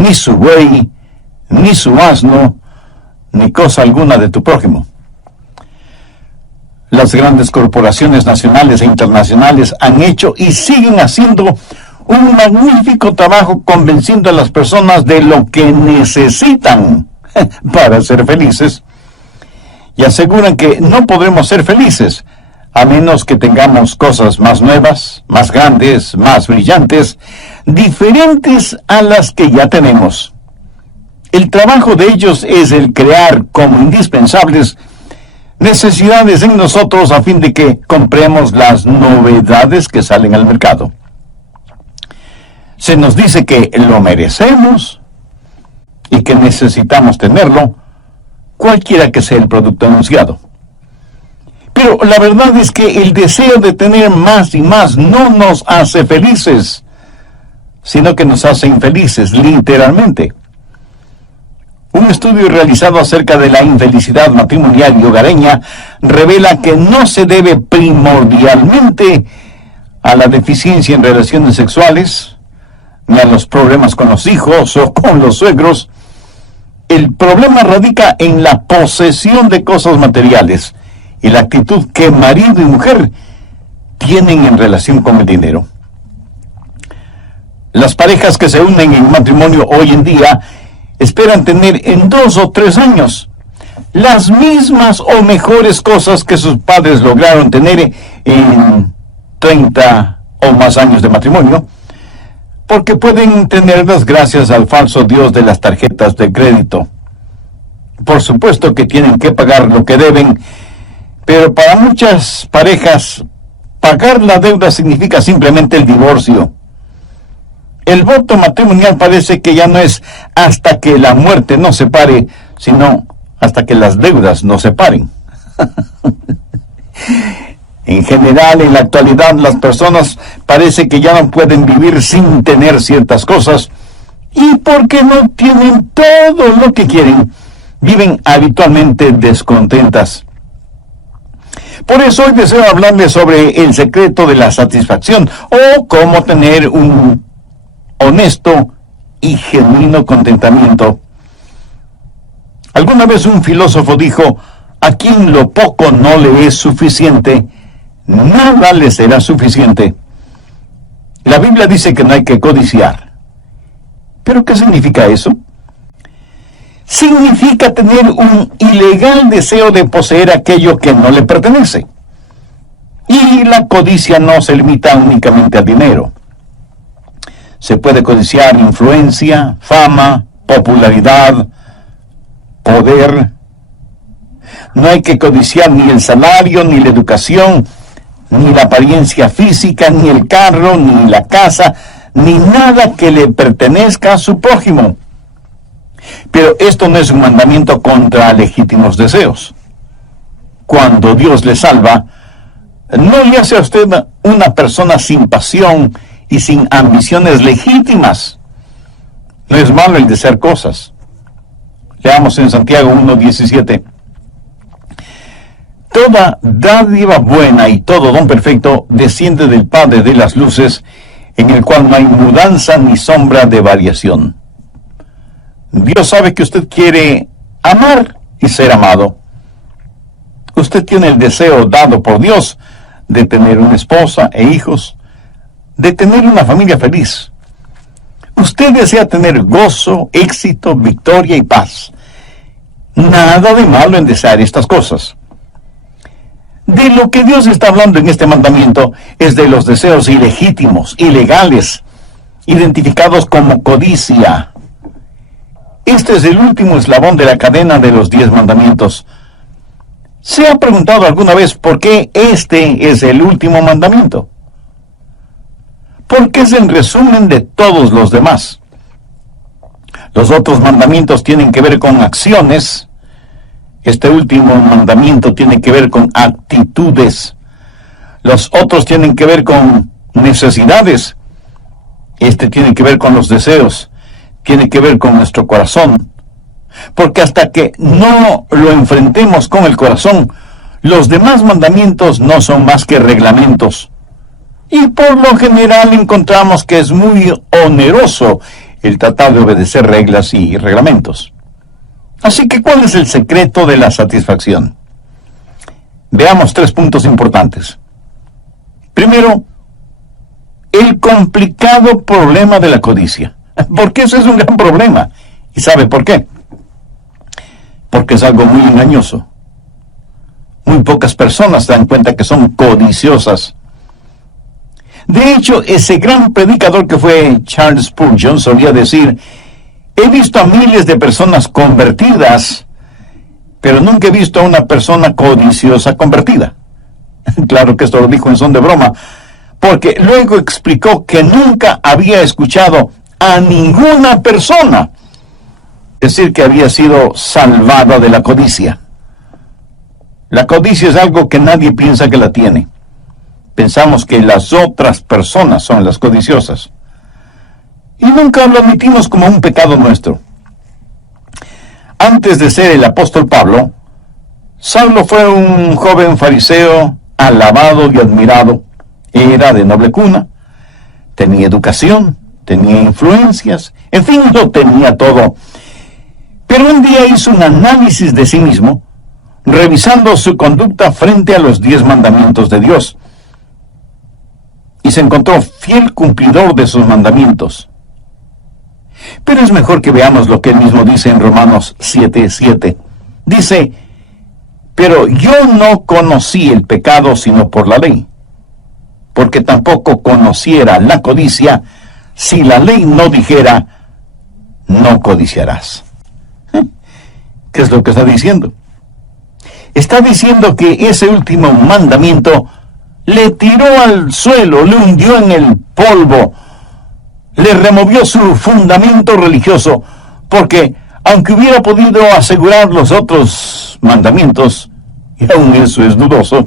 ni su buey, ni su asno, ni cosa alguna de tu prójimo. Las grandes corporaciones nacionales e internacionales han hecho y siguen haciendo un magnífico trabajo convenciendo a las personas de lo que necesitan para ser felices, y aseguran que no podremos ser felices a menos que tengamos cosas más nuevas, más grandes, más brillantes, diferentes a las que ya tenemos. El trabajo de ellos es el crear como indispensables necesidades en nosotros a fin de que compremos las novedades que salen al mercado. Se nos dice que lo merecemos y que necesitamos tenerlo, cualquiera que sea el producto anunciado. Pero la verdad es que el deseo de tener más y más no nos hace felices, sino que nos hace infelices, literalmente. Un estudio realizado acerca de la infelicidad matrimonial y hogareña revela que no se debe primordialmente a la deficiencia en relaciones sexuales, ni a los problemas con los hijos o con los suegros. El problema radica en la posesión de cosas materiales y la actitud que marido y mujer tienen en relación con el dinero. Las parejas que se unen en matrimonio hoy en día esperan tener en 2 o 3 años las mismas o mejores cosas que sus padres lograron tener en 30 o más años de matrimonio, porque pueden tenerlas gracias al falso Dios de las tarjetas de crédito. Por supuesto que tienen que pagar lo que deben, pero para muchas parejas, pagar la deuda significa simplemente el divorcio. El voto matrimonial parece que ya no es hasta que la muerte nos separe, sino hasta que las deudas nos separen. En general, en la actualidad, las personas parece que ya no pueden vivir sin tener ciertas cosas, y porque no tienen todo lo que quieren, viven habitualmente descontentas. Por eso hoy deseo hablarles sobre el secreto de la satisfacción, o cómo tener un honesto y genuino contentamiento. Alguna vez un filósofo dijo: a quien lo poco no le es suficiente, nada le será suficiente. La Biblia dice que no hay que codiciar. ¿Pero qué significa eso? Significa tener un ilegal deseo de poseer aquello que no le pertenece. Y la codicia no se limita únicamente al dinero. Se puede codiciar influencia, fama, popularidad, poder. No hay que codiciar ni el salario, ni la educación, ni la apariencia física, ni el carro, ni la casa, ni nada que le pertenezca a su prójimo. Pero esto no es un mandamiento contra legítimos deseos. Cuando Dios le salva, no le hace a usted una persona sin pasión y sin ambiciones legítimas. No es malo el desear cosas. Leamos en Santiago 1:17. Toda dádiva buena y todo don perfecto desciende del Padre de las luces, en el cual no hay mudanza ni sombra de variación. Dios sabe que usted quiere amar y ser amado. Usted tiene el deseo dado por Dios de tener una esposa e hijos, de tener una familia feliz. Usted desea tener gozo, éxito, victoria y paz. Nada de malo en desear estas cosas. De lo que Dios está hablando en este mandamiento es de los deseos ilegítimos, ilegales, identificados como codicia. Este es el último eslabón de la cadena de los 10 mandamientos. ¿Se ha preguntado alguna vez por qué este es el último mandamiento? Porque es el resumen de todos los demás. Los otros mandamientos tienen que ver con acciones. Este último mandamiento tiene que ver con actitudes. Los otros tienen que ver con necesidades. Este tiene que ver con los deseos. Tiene que ver con nuestro corazón. Porque hasta que no lo enfrentemos con el corazón, los demás mandamientos no son más que reglamentos. Y por lo general encontramos que es muy oneroso el tratar de obedecer reglas y reglamentos. Así que, ¿cuál es el secreto de la satisfacción? Veamos 3 puntos importantes. Primero, el complicado problema de la codicia. Porque ese es un gran problema. ¿Y sabe por qué? Porque es algo muy engañoso. Muy pocas personas se dan cuenta que son codiciosas. De hecho, ese gran predicador que fue Charles Spurgeon solía decir: he visto a miles de personas convertidas, pero nunca he visto a una persona codiciosa convertida. Claro que esto lo dijo en son de broma, porque luego explicó que nunca había escuchado a ninguna persona decir que había sido salvada de la codicia. La codicia es algo que nadie piensa que la tiene. Pensamos que las otras personas son las codiciosas. Y nunca lo admitimos como un pecado nuestro. Antes de ser el apóstol Pablo, Saulo fue un joven fariseo alabado y admirado. Era de noble cuna, tenía educación, tenía influencias, en fin, lo tenía todo. Pero un día hizo un análisis de sí mismo, revisando su conducta frente a los 10 mandamientos de Dios. Y se encontró fiel cumplidor de sus mandamientos. Pero es mejor que veamos lo que él mismo dice en Romanos 7:7. Dice: pero yo no conocí el pecado sino por la ley, porque tampoco conociera la codicia si la ley no dijera: no codiciarás. ¿Qué es lo que está diciendo? Está diciendo que ese último mandamiento le tiró al suelo, le hundió en el polvo, le removió su fundamento religioso, porque aunque hubiera podido asegurar los otros mandamientos, y aún eso es dudoso,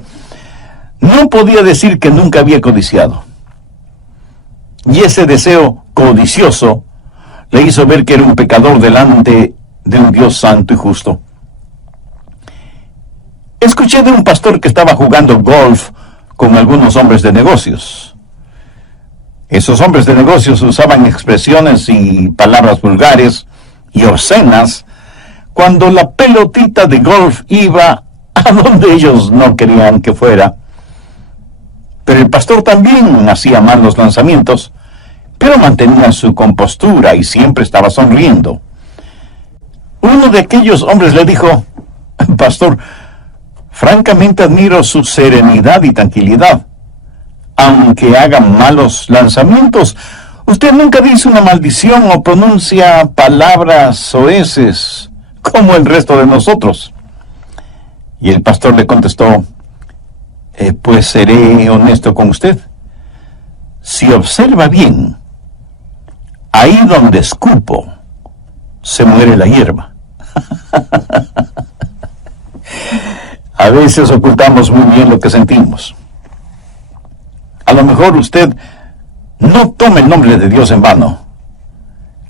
no podía decir que nunca había codiciado. Y ese deseo codicioso le hizo ver que era un pecador delante de un Dios santo y justo. Escuché de un pastor que estaba jugando golf con algunos hombres de negocios. Esos hombres de negocios usaban expresiones y palabras vulgares y obscenas cuando la pelotita de golf iba a donde ellos no querían que fuera. Pero el pastor también hacía malos lanzamientos, pero mantenía su compostura y siempre estaba sonriendo. Uno de aquellos hombres le dijo: pastor, francamente admiro su serenidad y tranquilidad. Aunque haga malos lanzamientos, usted nunca dice una maldición o pronuncia palabras soeces como el resto de nosotros. Y el pastor le contestó: pues seré honesto con usted. Si observa bien, ahí donde escupo, se muere la hierba. A veces ocultamos muy bien lo que sentimos. A lo mejor usted no tome el nombre de Dios en vano.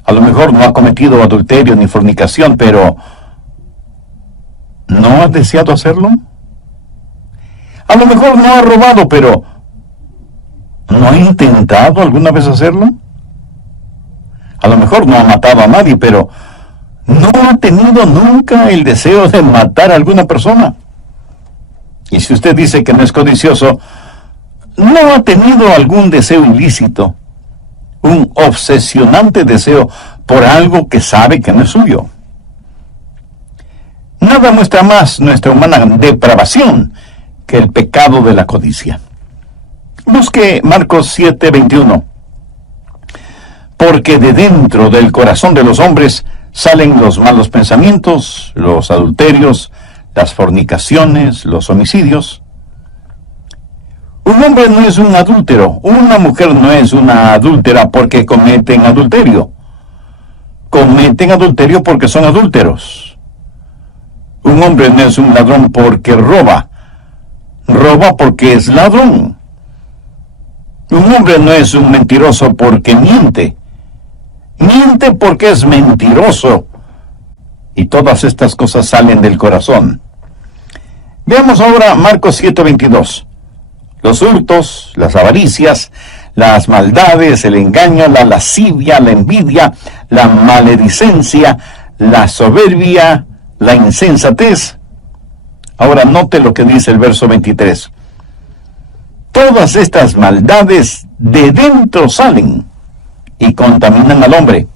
A lo mejor no ha cometido adulterio ni fornicación, pero ¿no ha deseado hacerlo? A lo mejor no ha robado, pero ¿no ha intentado alguna vez hacerlo? A lo mejor no ha matado a nadie, pero ¿no ha tenido nunca el deseo de matar a alguna persona? Y si usted dice que no es codicioso, ¿no ha tenido algún deseo ilícito? Un obsesionante deseo por algo que sabe que no es suyo. Nada muestra más nuestra humana depravación que el pecado de la codicia. Busque Marcos 7:21. Porque de dentro del corazón de los hombres salen los malos pensamientos, los adulterios, las fornicaciones, los homicidios. Un hombre no es un adúltero, una mujer no es una adúltera porque cometen adulterio. Cometen adulterio porque son adúlteros. Un hombre no es un ladrón porque roba. Roba porque es ladrón. Un hombre no es un mentiroso porque miente. Miente porque es mentiroso. Y todas estas cosas salen del corazón. Veamos ahora Marcos 7:22. Los hurtos, las avaricias, las maldades, el engaño, la lascivia, la envidia, la maledicencia, la soberbia, la insensatez. Ahora note lo que dice el verso 23. Todas estas maldades de dentro salen y contaminan al hombre.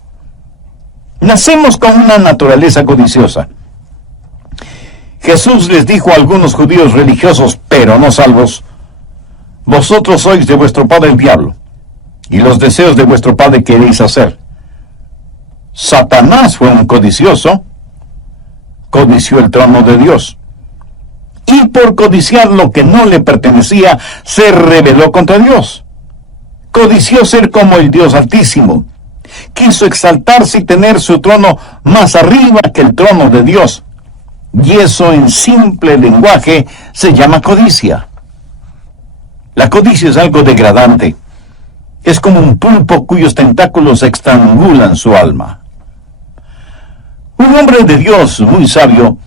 Nacemos con una naturaleza codiciosa. Jesús les dijo a algunos judíos religiosos, pero no salvos: vosotros sois de vuestro padre el diablo, y los deseos de vuestro padre queréis hacer. Satanás fue un codicioso, codició el trono de Dios, y por codiciar lo que no le pertenecía, se rebeló contra Dios. Codició ser como el Dios Altísimo. Quiso exaltarse y tener su trono más arriba que el trono de Dios. Y eso, en simple lenguaje, se llama codicia. La codicia es algo degradante. Es como un pulpo cuyos tentáculos estrangulan su alma. Un hombre de Dios muy sabio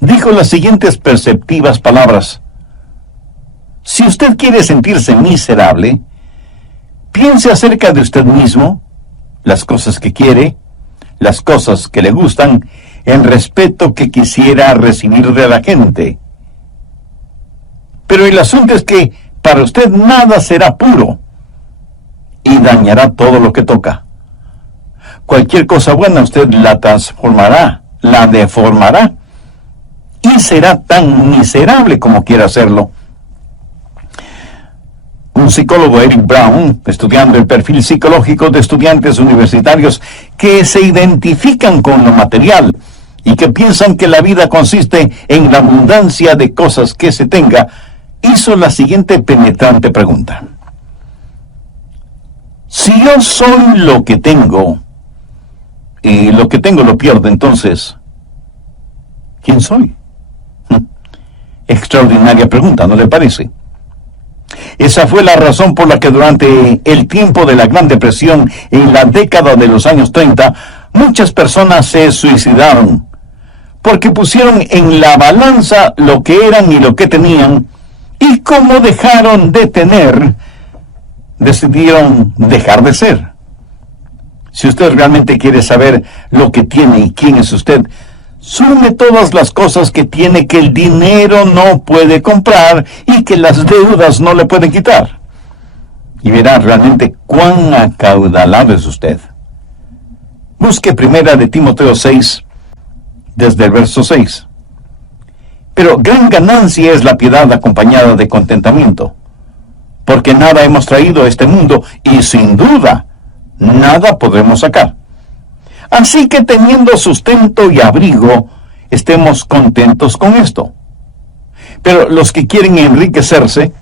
dijo las siguientes perceptivas palabras: si usted quiere sentirse miserable, piense acerca de usted mismo, las cosas que quiere, las cosas que le gustan, el respeto que quisiera recibir de la gente. Pero el asunto es que para usted nada será puro y dañará todo lo que toca. Cualquier cosa buena usted la transformará, la deformará, y será tan miserable como quiera hacerlo. Un psicólogo, Eric Brown, estudiando el perfil psicológico de estudiantes universitarios que se identifican con lo material y que piensan que la vida consiste en la abundancia de cosas que se tenga, hizo la siguiente penetrante pregunta: si yo soy lo que tengo, y lo que tengo lo pierdo, entonces, ¿quién soy? Extraordinaria pregunta, ¿no le parece? Esa fue la razón por la que durante el tiempo de la Gran Depresión, en la década de los años 30, muchas personas se suicidaron, porque pusieron en la balanza lo que eran y lo que tenían, y como dejaron de tener, decidieron dejar de ser. Si usted realmente quiere saber lo que tiene y quién es usted, sume todas las cosas que tiene que el dinero no puede comprar y que las deudas no le pueden quitar, y verá realmente cuán acaudalado es usted. Busque primera de Timoteo 6, desde el verso 6. Pero gran ganancia es la piedad acompañada de contentamiento, porque nada hemos traído a este mundo y sin duda nada podremos sacar. Así que teniendo sustento y abrigo, estemos contentos con esto. Pero los que quieren enriquecerse,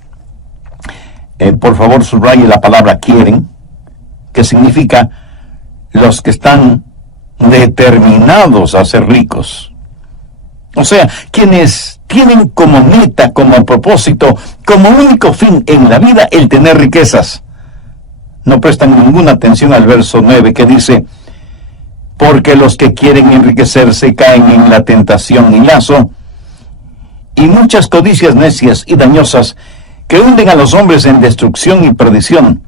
por favor subraye la palabra quieren, que significa los que están determinados a ser ricos. O sea, quienes tienen como meta, como propósito, como único fin en la vida el tener riquezas. No prestan ninguna atención al verso 9 que dice: porque los que quieren enriquecerse caen en la tentación y lazo, y muchas codicias necias y dañosas que hunden a los hombres en destrucción y perdición,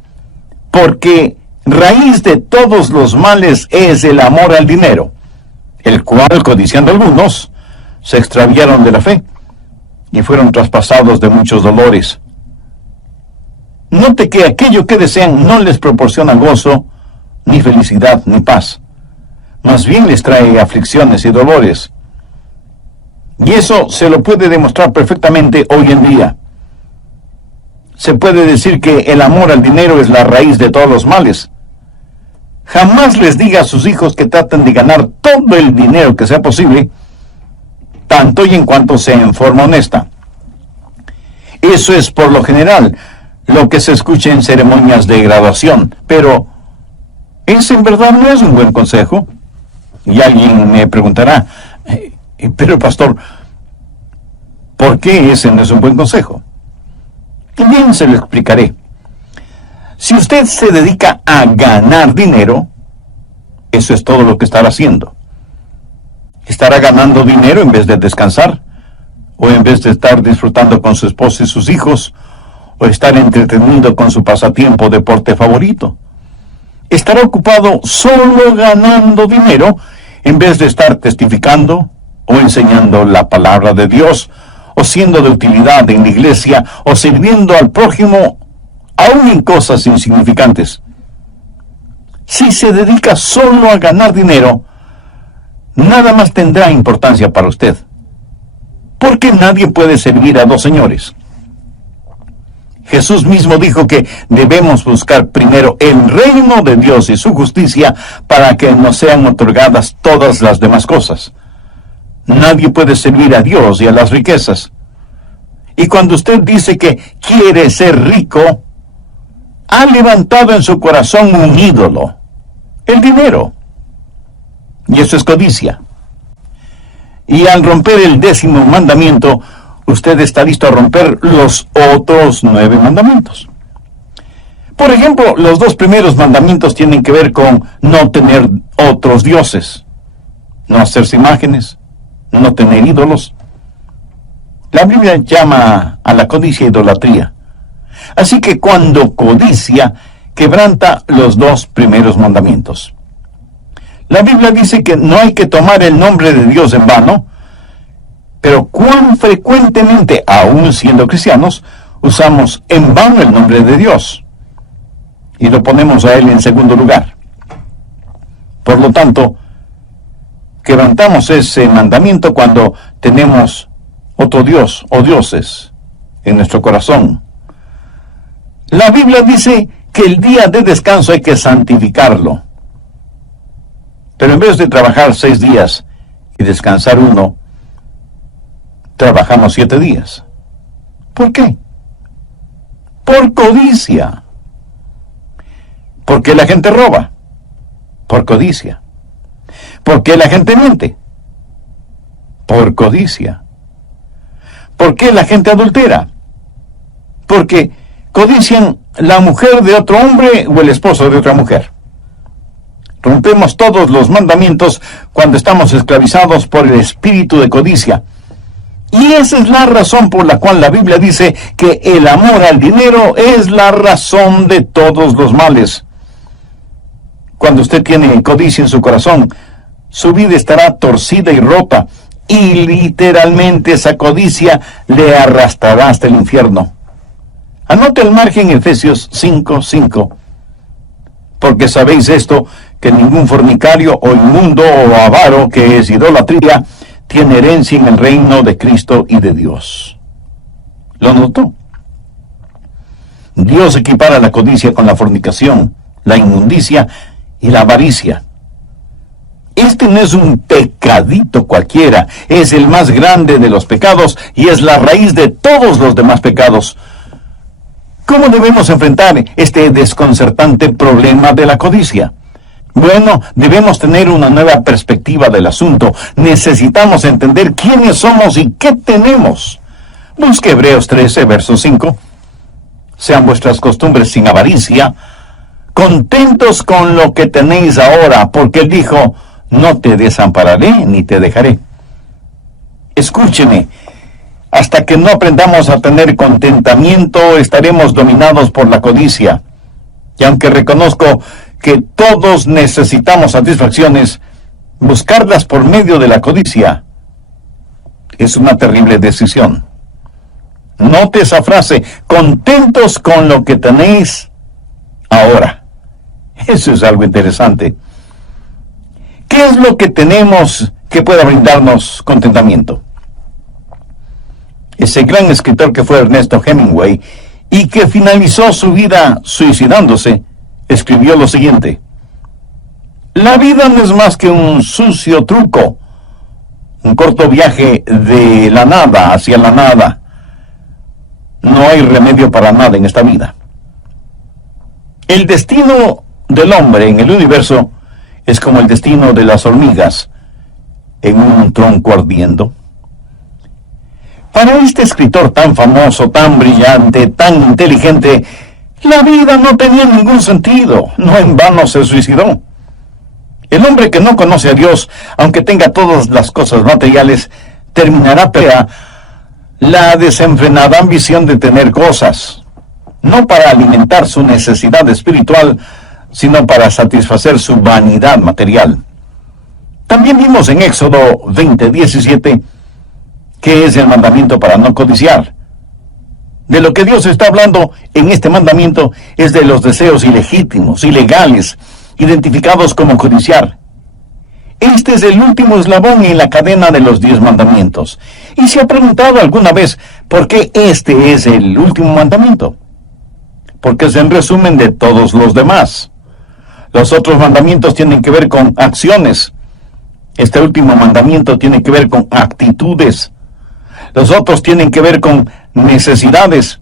porque raíz de todos los males es el amor al dinero, el cual, codiciando algunos, se extraviaron de la fe y fueron traspasados de muchos dolores. Note que aquello que desean no les proporciona gozo, ni felicidad, ni paz. Más bien les trae aflicciones y dolores. Y eso se lo puede demostrar perfectamente hoy en día. Se puede decir que el amor al dinero es la raíz de todos los males. Jamás les diga a sus hijos que traten de ganar todo el dinero que sea posible, tanto y en cuanto sea en forma honesta. Eso es por lo general lo que se escucha en ceremonias de graduación, pero ese en verdad no es un buen consejo. Y alguien me preguntará: pero pastor, ¿por qué ese no es un buen consejo? Y bien, se lo explicaré. Si usted se dedica a ganar dinero, eso es todo lo que estará haciendo. Estará ganando dinero en vez de descansar, o en vez de estar disfrutando con su esposa y sus hijos, o estar entretenido con su pasatiempo o deporte favorito. Estará ocupado solo ganando dinero en vez de estar testificando o enseñando la palabra de Dios, o siendo de utilidad en la iglesia, o sirviendo al prójimo, aún en cosas insignificantes. Si se dedica solo a ganar dinero, nada más tendrá importancia para usted, porque nadie puede servir a dos señores. Jesús mismo dijo que debemos buscar primero el reino de Dios y su justicia para que nos sean otorgadas todas las demás cosas. Nadie puede servir a Dios y a las riquezas. Y cuando usted dice que quiere ser rico, ha levantado en su corazón un ídolo, el dinero. Y eso es codicia. Y al romper el 10º mandamiento, usted está listo a romper los otros 9 mandamientos. Por ejemplo, los 2 primeros mandamientos tienen que ver con no tener otros dioses, no hacerse imágenes, no tener ídolos. La Biblia llama a la codicia idolatría. Así que cuando codicia, quebranta los 2 primeros mandamientos. La Biblia dice que no hay que tomar el nombre de Dios en vano, pero cuán frecuentemente, aún siendo cristianos, usamos en vano el nombre de Dios y lo ponemos a Él en segundo lugar. Por lo tanto, quebrantamos ese mandamiento cuando tenemos otro Dios o dioses en nuestro corazón. La Biblia dice que el día de descanso hay que santificarlo. Pero en vez de trabajar 6 días y descansar 1, trabajamos 7 días. ¿Por qué? Por codicia. ¿Por qué la gente roba? Por codicia. ¿Por qué la gente miente? Por codicia. ¿Por qué la gente adultera? Porque codician la mujer de otro hombre o el esposo de otra mujer. Rompemos todos los mandamientos cuando estamos esclavizados por el espíritu de codicia. Y esa es la razón por la cual la Biblia dice que el amor al dinero es la razón de todos los males. Cuando usted tiene codicia en su corazón, su vida estará torcida y rota, y literalmente esa codicia le arrastrará hasta el infierno. Anote el margen Efesios 5:5. Porque sabéis esto, que ningún fornicario o inmundo o avaro, que es idolatría, tiene herencia en el reino de Cristo y de Dios. ¿Lo notó? Dios equipara la codicia con la fornicación, la inmundicia y la avaricia. Este no es un pecadito cualquiera, es el más grande de los pecados y es la raíz de todos los demás pecados. ¿Cómo debemos enfrentar este desconcertante problema de la codicia? Bueno, debemos tener una nueva perspectiva del asunto. Necesitamos entender quiénes somos y qué tenemos. Busque Hebreos 13, verso 5. Sean vuestras costumbres sin avaricia, contentos con lo que tenéis ahora, porque Él dijo, no te desampararé ni te dejaré. Escúcheme, hasta que no aprendamos a tener contentamiento, estaremos dominados por la codicia. Y aunque reconozco que todos necesitamos satisfacciones, buscarlas por medio de la codicia es una terrible decisión. Note esa frase, contentos con lo que tenéis ahora. Eso es algo interesante. ¿Qué es lo que tenemos que pueda brindarnos contentamiento? Ese gran escritor que fue Ernesto Hemingway y que finalizó su vida suicidándose, escribió lo siguiente: la vida no es más que un sucio truco, un corto viaje de la nada hacia la nada. No hay remedio para nada en esta vida. El destino del hombre en el universo es como el destino de las hormigas en un tronco ardiendo. Para este escritor tan famoso, tan brillante, tan inteligente, la vida no tenía ningún sentido. No en vano se suicidó. El hombre que no conoce a Dios, aunque tenga todas las cosas materiales, terminará por la desenfrenada ambición de tener cosas. no para alimentar su necesidad espiritual, sino para satisfacer su vanidad material. También vimos en Éxodo 20:17 que es el mandamiento para no codiciar. De lo que Dios está hablando en este mandamiento es de los deseos ilegítimos, ilegales, identificados como codiciar. Este es el último eslabón en la cadena de los 10 mandamientos. ¿Y se ha preguntado alguna vez por qué este es el último mandamiento? Porque es en resumen de todos los demás. Los otros mandamientos tienen que ver con acciones. Este último mandamiento tiene que ver con actitudes. Los otros tienen que ver con necesidades.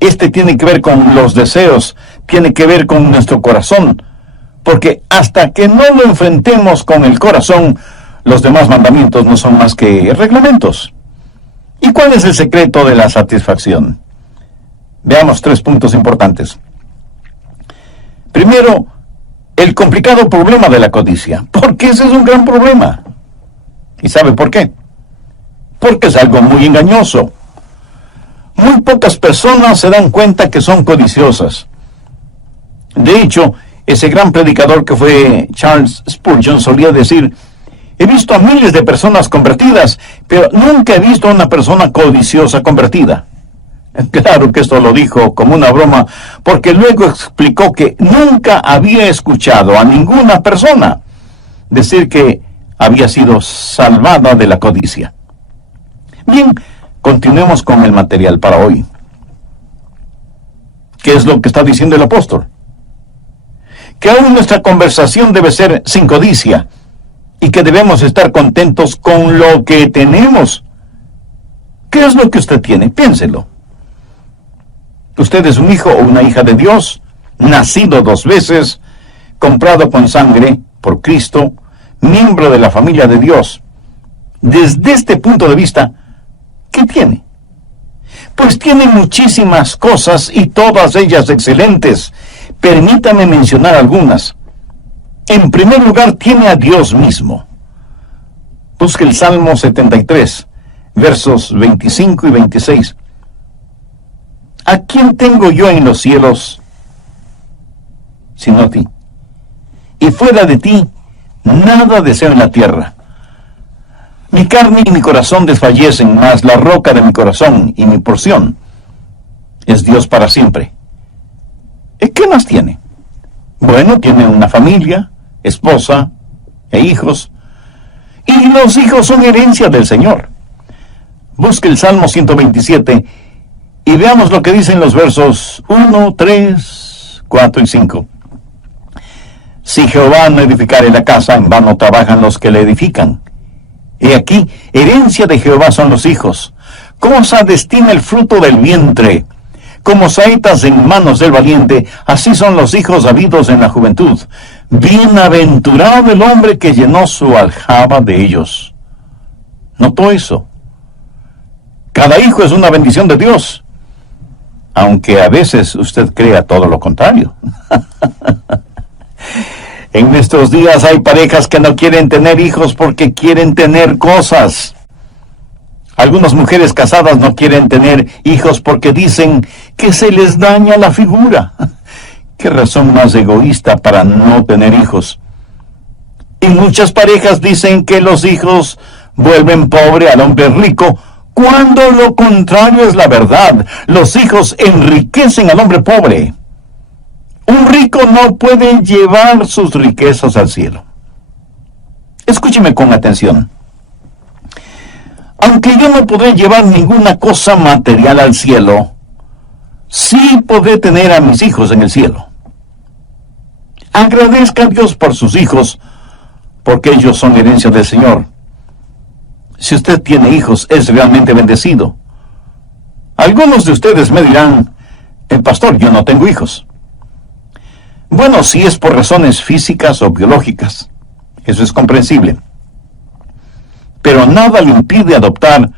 Este tiene que ver con los deseos, tiene que ver con nuestro corazón. Porque hasta que no lo enfrentemos con el corazón, los demás mandamientos no son más que reglamentos. ¿Y cuál es el secreto de la satisfacción? Veamos 3 puntos importantes. Primero, el complicado problema de la codicia. Porque ese es un gran problema. ¿Y sabe por qué? Porque es algo muy engañoso. Muy pocas personas se dan cuenta que son codiciosas. De hecho, ese gran predicador que fue Charles Spurgeon solía decir: he visto a miles de personas convertidas, pero nunca he visto a una persona codiciosa convertida. Claro que esto lo dijo como una broma, porque luego explicó que nunca había escuchado a ninguna persona decir que había sido salvada de la codicia. Bien, continuemos con el material para hoy. ¿Qué es lo que está diciendo el apóstol? Que aún nuestra conversación debe ser sin codicia y que debemos estar contentos con lo que tenemos. ¿Qué es lo que usted tiene? Piénselo. Usted es un hijo o una hija de Dios, nacido 2 veces, comprado con sangre por Cristo, miembro de la familia de Dios. Desde este punto de vista, ¿qué tiene? Pues tiene muchísimas cosas y todas ellas excelentes. Permítame mencionar algunas. En primer lugar, tiene a Dios mismo. Busque el Salmo 73, versos 25 y 26. ¿A quién tengo yo en los cielos sino a ti? Y fuera de ti, nada deseo en la tierra. Mi carne y mi corazón desfallecen, mas la roca de mi corazón y mi porción es Dios para siempre. ¿Y qué más tiene? Bueno, tiene una familia, esposa e hijos. Y los hijos son herencia del Señor. Busque el Salmo 127 y veamos lo que dicen los versos 1, 3, 4 y 5. Si Jehová no edificare la casa, en vano trabajan los que la edifican. He aquí, herencia de Jehová son los hijos. Cosa destina el fruto del vientre. Como saetas en manos del valiente, así son los hijos habidos en la juventud. Bienaventurado el hombre que llenó su aljaba de ellos. ¿Notó eso? Cada hijo es una bendición de Dios, aunque a veces usted crea todo lo contrario. En nuestros días hay parejas que no quieren tener hijos porque quieren tener cosas. Algunas mujeres casadas no quieren tener hijos porque dicen que se les daña la figura. ¿Qué razón más egoísta para no tener hijos? Y muchas parejas dicen que los hijos vuelven pobre al hombre rico, cuando lo contrario es la verdad. Los hijos enriquecen al hombre pobre. Un rico no puede llevar sus riquezas al cielo. Escúcheme con atención. Aunque yo no podré llevar ninguna cosa material al cielo, sí podré tener a mis hijos en el cielo. Agradezca a Dios por sus hijos, porque ellos son herencia del Señor. Si usted tiene hijos, es realmente bendecido. Algunos de ustedes me dirán: pastor, yo no tengo hijos. Bueno, si es por razones físicas o biológicas, eso es comprensible. Pero nada le impide adoptar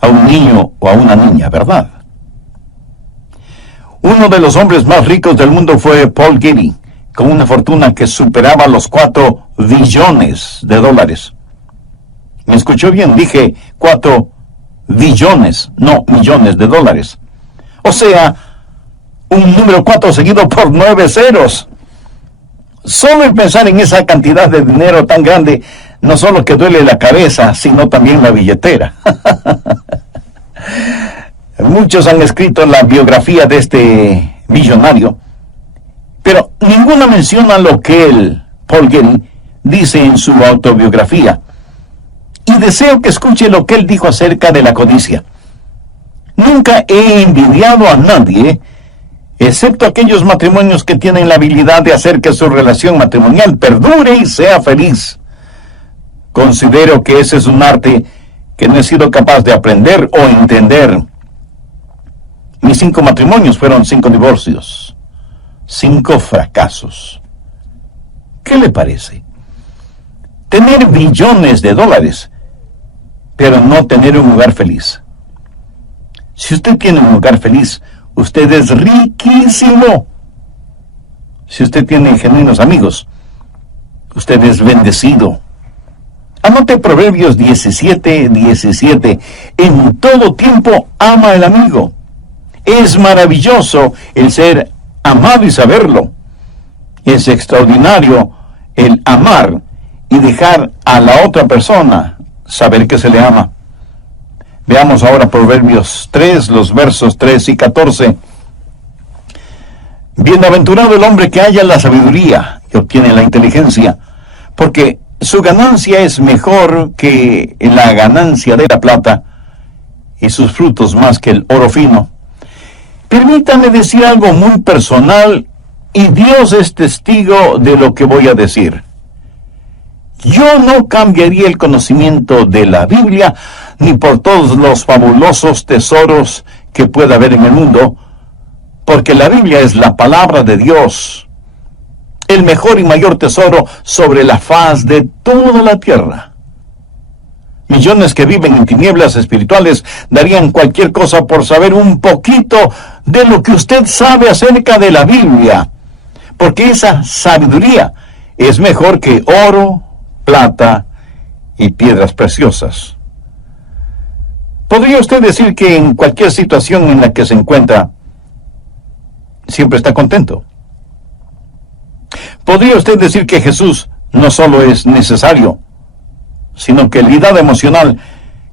a un niño o a una niña, ¿verdad? Uno de los hombres más ricos del mundo fue Paul Getty, con una fortuna que superaba los 4 billones de dólares. ¿Me escuchó bien? Dije 4 billones, no millones de dólares. O sea, un número 4 seguido por 9 ceros. Solo el pensar en esa cantidad de dinero tan grande, no solo que duele la cabeza, sino también la billetera. Muchos han escrito la biografía de este millonario, pero ninguno menciona lo que él, Paul Getty, dice en su autobiografía. Y deseo que escuche lo que él dijo acerca de la codicia. Nunca he envidiado a nadie, excepto aquellos matrimonios que tienen la habilidad de hacer que su relación matrimonial perdure y sea feliz. Considero que ese es un arte que no he sido capaz de aprender o entender. Mis 5 matrimonios fueron 5 divorcios, 5 fracasos. ¿Qué le parece? Tener billones de dólares, pero no tener un hogar feliz. Si usted tiene un hogar feliz, usted es riquísimo. Si usted tiene genuinos amigos, usted es bendecido. Anote Proverbios 17:17. En todo tiempo ama al amigo. Es maravilloso el ser amado y saberlo. Es extraordinario el amar y dejar a la otra persona saber que se le ama. Veamos ahora Proverbios 3, los versos 3 y 14. Bienaventurado el hombre que halla la sabiduría y obtiene la inteligencia, porque su ganancia es mejor que la ganancia de la plata, y sus frutos más que el oro fino. Permítame decir algo muy personal, y Dios es testigo de lo que voy a decir. Yo no cambiaría el conocimiento de la Biblia ni por todos los fabulosos tesoros que pueda haber en el mundo, porque la Biblia es la palabra de Dios, el mejor y mayor tesoro sobre la faz de toda la tierra. Millones que viven en tinieblas espirituales darían cualquier cosa por saber un poquito de lo que usted sabe acerca de la Biblia, porque esa sabiduría es mejor que oro, plata y piedras preciosas. ¿Podría usted decir que en cualquier situación en la que se encuentra, siempre está contento? ¿Podría usted decir que Jesús no solo es necesario, sino que el cuidado emocional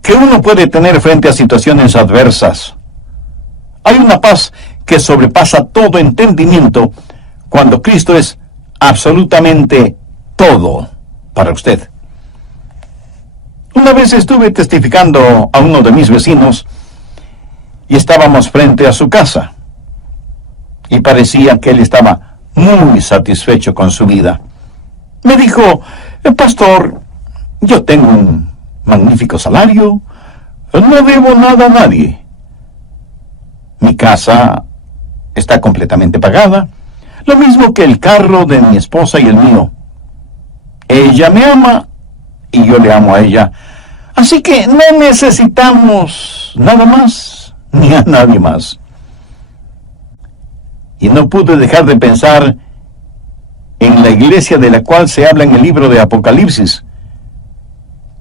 que uno puede tener frente a situaciones adversas? Hay una paz que sobrepasa todo entendimiento cuando Cristo es absolutamente todo para usted. Una vez estuve testificando a uno de mis vecinos y estábamos frente a su casa y parecía que él estaba muy satisfecho con su vida. Me dijo: pastor, yo tengo un magnífico salario, no debo nada a nadie. Mi casa está completamente pagada, lo mismo que el carro de mi esposa y el mío. Ella me ama y yo le amo a ella, así que no necesitamos nada más ni a nadie más. Y no pude dejar de pensar en la iglesia de la cual se habla en el libro de Apocalipsis,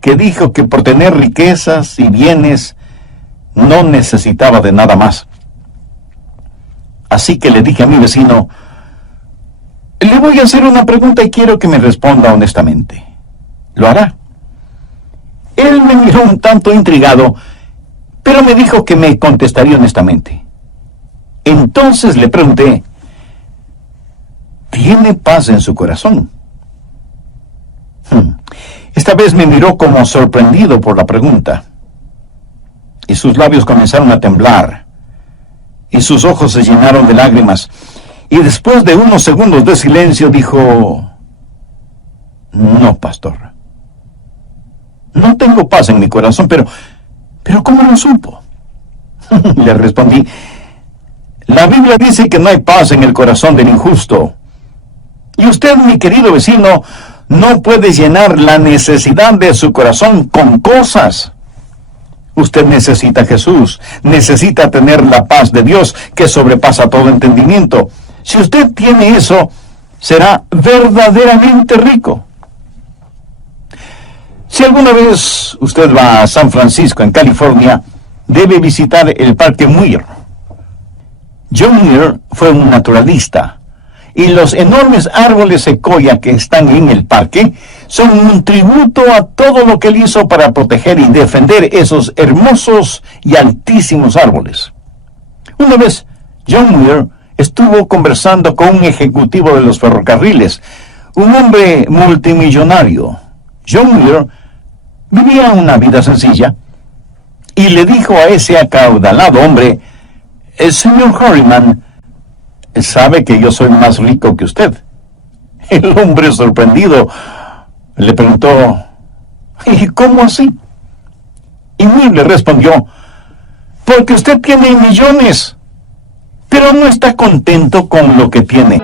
que dijo que por tener riquezas y bienes no necesitaba de nada más. Así que le dije a mi vecino: le voy a hacer una pregunta y quiero que me responda honestamente. ¿Lo hará? Él me miró un tanto intrigado, pero me dijo que me contestaría honestamente. Entonces le pregunté: ¿tiene paz en su corazón? Esta vez me miró como sorprendido por la pregunta, y sus labios comenzaron a temblar, y sus ojos se llenaron de lágrimas, y después de unos segundos de silencio dijo: no, pastor, no tengo paz en mi corazón, pero ¿cómo lo supo? Le respondí: la Biblia dice que no hay paz en el corazón del injusto. Y usted, mi querido vecino, no puede llenar la necesidad de su corazón con cosas. Usted necesita a Jesús, necesita tener la paz de Dios que sobrepasa todo entendimiento. Si usted tiene eso, será verdaderamente rico. Si alguna vez usted va a San Francisco, en California, debe visitar el Parque Muir. John Muir fue un naturalista, y los enormes árboles secoya que están en el parque son un tributo a todo lo que él hizo para proteger y defender esos hermosos y altísimos árboles. Una vez, John Muir estuvo conversando con un ejecutivo de los ferrocarriles, un hombre multimillonario. John Muir vivía una vida sencilla y le dijo a ese acaudalado hombre: señor Harriman, ¿sabe que yo soy más rico que usted? El hombre, sorprendido, le preguntó: ¿y cómo así? Y Muir le respondió: porque usted tiene millones, pero no está contento con lo que tiene.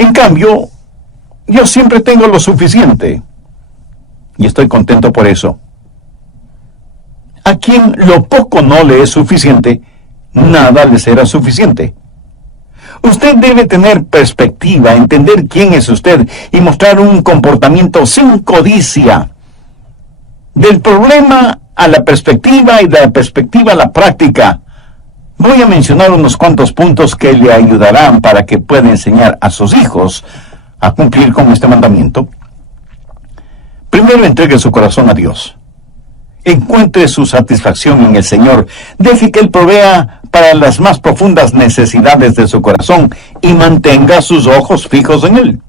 En cambio, yo siempre tengo lo suficiente, y estoy contento por eso. A quien lo poco no le es suficiente, nada le será suficiente. Usted debe tener perspectiva, entender quién es usted y mostrar un comportamiento sin codicia. Del problema a la perspectiva y de la perspectiva a la práctica. Voy a mencionar unos cuantos puntos que le ayudarán para que pueda enseñar a sus hijos a cumplir con este mandamiento. Primero, entregue su corazón a Dios. Encuentre su satisfacción en el Señor. Deje que Él provea para las más profundas necesidades de su corazón y mantenga sus ojos fijos en Él.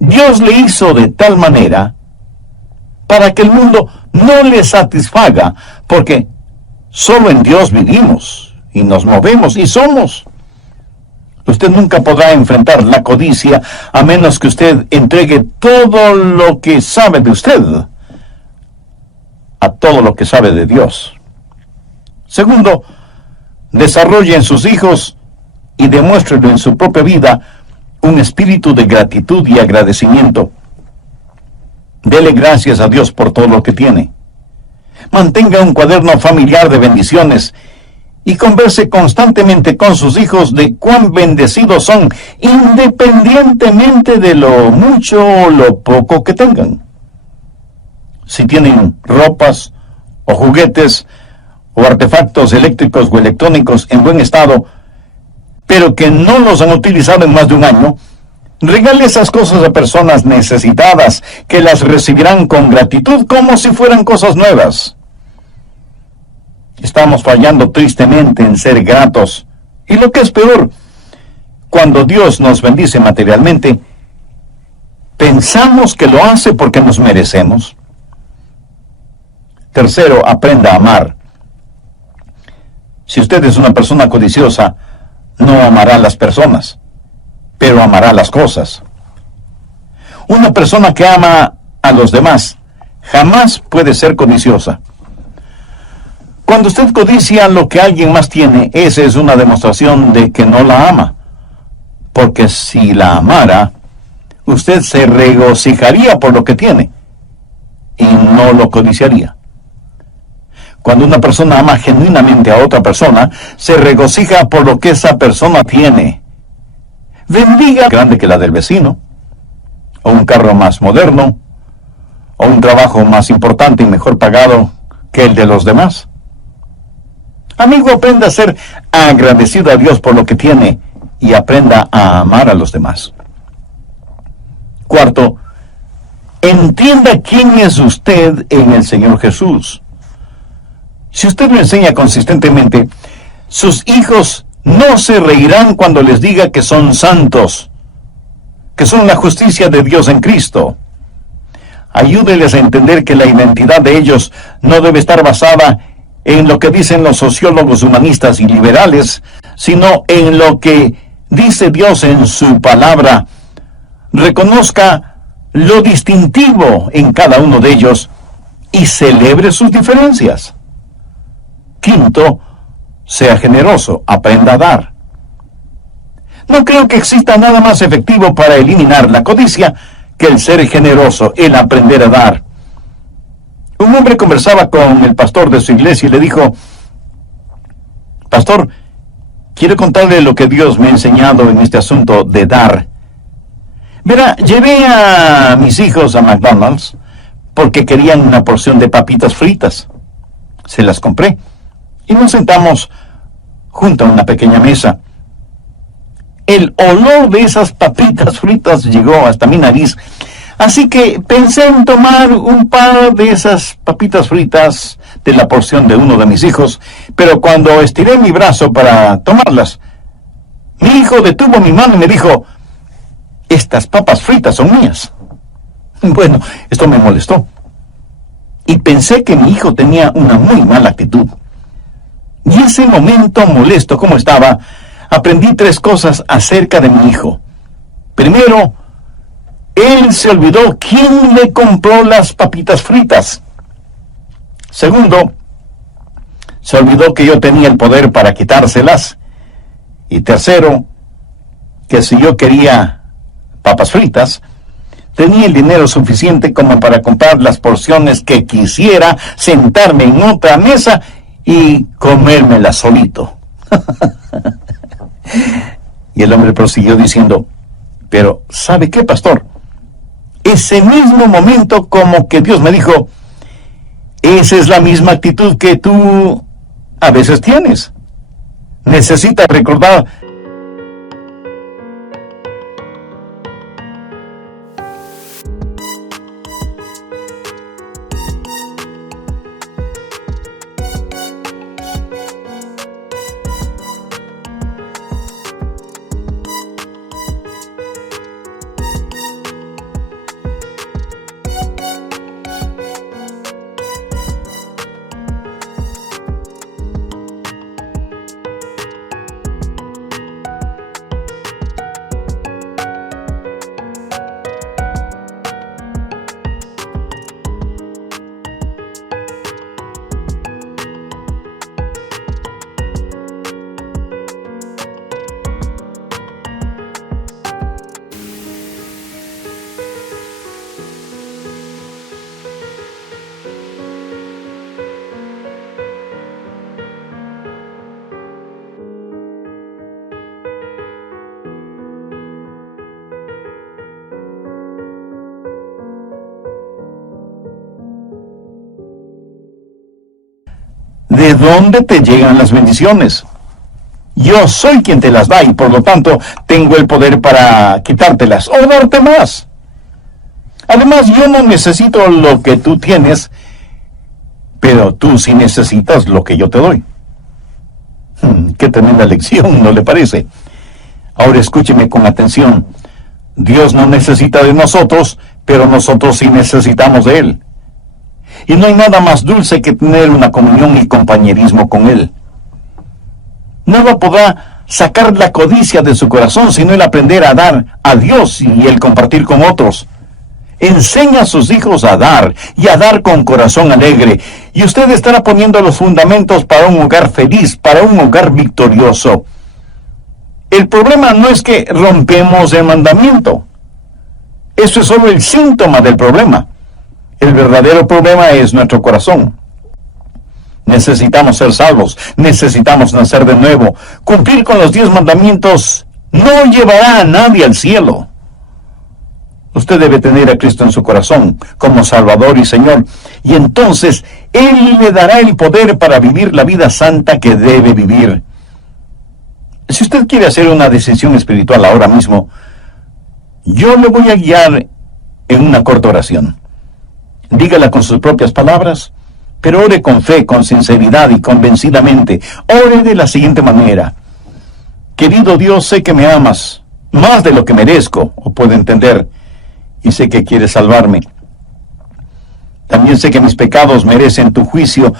Dios le hizo de tal manera para que el mundo no le satisfaga, porque solo en Dios vivimos y nos movemos y somos. Usted nunca podrá enfrentar la codicia a menos que usted entregue todo lo que sabe de usted a todo lo que sabe de Dios. Segundo, desarrolle en sus hijos y demuéstrelo en su propia vida un espíritu de gratitud y agradecimiento. Dele gracias a Dios por todo lo que tiene. Mantenga un cuaderno familiar de bendiciones y converse constantemente con sus hijos de cuán bendecidos son, independientemente de lo mucho o lo poco que tengan. Si tienen ropas o juguetes o artefactos eléctricos o electrónicos en buen estado, pero que no los han utilizado en más de un año, regale esas cosas a personas necesitadas que las recibirán con gratitud como si fueran cosas nuevas. Estamos fallando tristemente en ser gratos. Y lo que es peor, cuando Dios nos bendice materialmente, pensamos que lo hace porque nos merecemos. Tercero, aprenda a amar. Si usted es una persona codiciosa, no amará a las personas, pero amará las cosas. Una persona que ama a los demás jamás puede ser codiciosa. Cuando usted codicia lo que alguien más tiene, esa es una demostración de que no la ama. Porque si la amara, usted se regocijaría por lo que tiene y no lo codiciaría. Cuando una persona ama genuinamente a otra persona, se regocija por lo que esa persona tiene. Bendiga grande que la del vecino, o un carro más moderno, o un trabajo más importante y mejor pagado que el de los demás. Amigo, aprenda a ser agradecido a Dios por lo que tiene y aprenda a amar a los demás. Cuarto, entienda quién es usted en el Señor Jesús. Si usted lo enseña consistentemente, sus hijos no se reirán cuando les diga que son santos, que son la justicia de Dios en Cristo. Ayúdeles a entender que la identidad de ellos no debe estar basada en lo que dicen los sociólogos humanistas y liberales, sino en lo que dice Dios en su palabra. Reconozca lo distintivo en cada uno de ellos y celebre sus diferencias. Quinto, sea generoso, aprenda a dar. No creo que exista nada más efectivo para eliminar la codicia que el ser generoso, el aprender a dar. Un hombre conversaba con el pastor de su iglesia y le dijo: Pastor, quiero contarle lo que Dios me ha enseñado en este asunto de dar. Verá, llevé a mis hijos a McDonald's porque querían una porción de papitas fritas. Se las compré y nos sentamos junto a una pequeña mesa. El olor de esas papitas fritas llegó hasta mi nariz, así que pensé en tomar un par de esas papitas fritas de la porción de uno de mis hijos, pero cuando estiré mi brazo para tomarlas, mi hijo detuvo mi mano y me dijo: estas papas fritas son mías. Bueno, esto me molestó, y pensé que mi hijo tenía una muy mala actitud. Y ese momento molesto como estaba, aprendí 3 cosas acerca de mi hijo. Primero, él se olvidó quién le compró las papitas fritas. Segundo, se olvidó que yo tenía el poder para quitárselas. Y tercero, que si yo quería papas fritas, tenía el dinero suficiente como para comprar las porciones que quisiera, sentarme en otra mesa y comérmelas solito. Y el hombre prosiguió diciendo: pero ¿sabe qué, pastor? Ese mismo momento como que Dios me dijo: esa es la misma actitud que tú a veces tienes. Necesitas recordar ¿de dónde te llegan las bendiciones? Yo soy quien te las da y por lo tanto tengo el poder para quitártelas o darte más. Además, yo no necesito lo que tú tienes, pero tú sí necesitas lo que yo te doy. Qué tremenda lección, ¿no le parece? Ahora escúcheme con atención. Dios no necesita de nosotros, pero nosotros sí necesitamos de Él. Y no hay nada más dulce que tener una comunión y compañerismo con Él. Nada podrá sacar la codicia de su corazón sino el aprender a dar a Dios y el compartir con otros. Enseña a sus hijos a dar y a dar con corazón alegre, y usted estará poniendo los fundamentos para un hogar feliz, para un hogar victorioso. El problema no es que rompemos el mandamiento. Eso es solo el síntoma del problema. El verdadero problema es nuestro corazón. Necesitamos ser salvos, necesitamos nacer de nuevo. Cumplir con los 10 mandamientos no llevará a nadie al cielo. Usted debe tener a Cristo en su corazón como Salvador y Señor, y entonces Él le dará el poder para vivir la vida santa que debe vivir. Si usted quiere hacer una decisión espiritual ahora mismo, yo le voy a guiar en una corta oración. Dígala con sus propias palabras, pero ore con fe, con sinceridad y convencidamente. Ore de la siguiente manera: querido Dios, sé que me amas más de lo que merezco o puedo entender, y sé que quieres salvarme. También sé que mis pecados merecen tu juicio,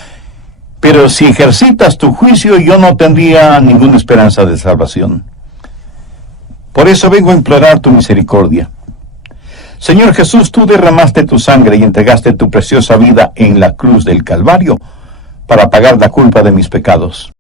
pero si ejercitas tu juicio yo no tendría ninguna esperanza de salvación. Por eso vengo a implorar tu misericordia. Señor Jesús, tú derramaste tu sangre y entregaste tu preciosa vida en la cruz del Calvario para pagar la culpa de mis pecados.